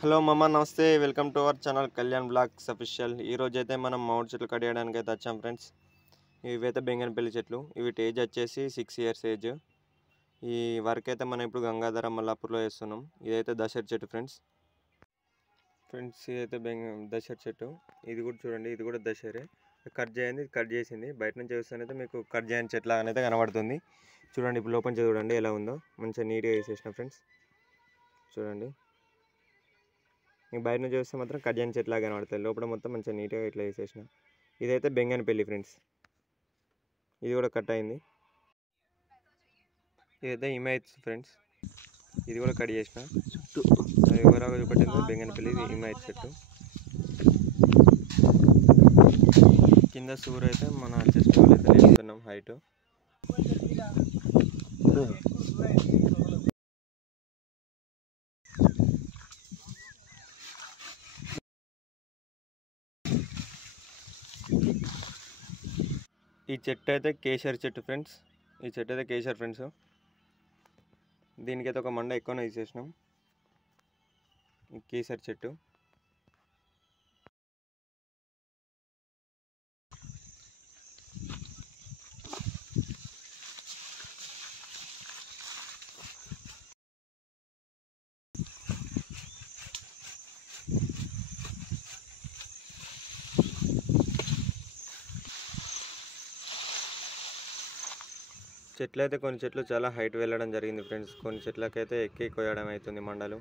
Hello మామ నమస్తే welcome to our channel Kalyan blogs official. ఈరోజు అయితే మనం మామిడి చెట్లు కడియడానికి అయితే వచ్చాం ఫ్రెండ్స్. ఇవైతే బెంగనపల్లి చెట్లు. వీటి ఏజ్ వచ్చేసి 6 ఇయర్స్ ఏజ్. ఈ వర్క్ అయితే మనం ఇప్పుడు గంగాధర మల్లాపూర్లో చేస్తున్నాం. ఇదైతే దశర్ చెట్టు ఫ్రెండ్స్. ఇదైతే దశర్ చెట్టు. ఇది కూడా చూడండి, ఇది కూడా దశరే. కట్ చేసింది. బయట నుంచి చూస్తేనైతే మీకు కట్ చేయని చెట్టు లాగానైతే కనబడుతుంది. చూడండి, ఇప్పుడు లోపల చూడండి ఎలా ఉందో. మంచిగా నీట్గా వేసేసిన ఫ్రెండ్స్. చూడండి, మీకు బయట నుంచి చూస్తే మాత్రం కట్ చేయని చెట్లాగా కనబడుతుంది. లోపల మొత్తం మంచిగా నీట్గా ఇట్లా వేసేసిన. ఇదైతే బెంగనపల్లి ఫ్రెండ్స్. ఇది కూడా కట్ అయింది. ఇదైతే హిమాయత్ ఫ్రెండ్స్. ఇది కూడా కట్ చేసిన. అది ఎవరాగా చూపెట్టింది బెంగనపల్లి. ఇది హిమాయత్ చెట్టు. కింద సూర్ అయితే మన చెస్ట్ అయితే లేస్తున్నాం హైట్. ఈ చెట్టు అయితే కేసర్ చెట్టు ఫ్రెండ్స్. ఈ చెట్టు అయితే కేసర్ ఫ్రెండ్స్. దీనికైతే ఒక మండ ఎక్కువనే తీసేసినాం. ఈ కేసర్ చెట్టు. చెట్లు అయితే కొన్ని చెట్లు చాలా హైట్ వెళ్ళడం జరిగింది ఫ్రెండ్స్. కొన్ని చెట్లకైతే ఎక్కి కోయడం అవుతుంది మండలు.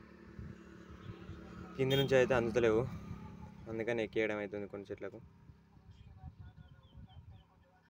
కింది నుంచి అయితే అందుతలేవు, అందుకని ఎక్కేయడం అవుతుంది కొన్ని చెట్లకు.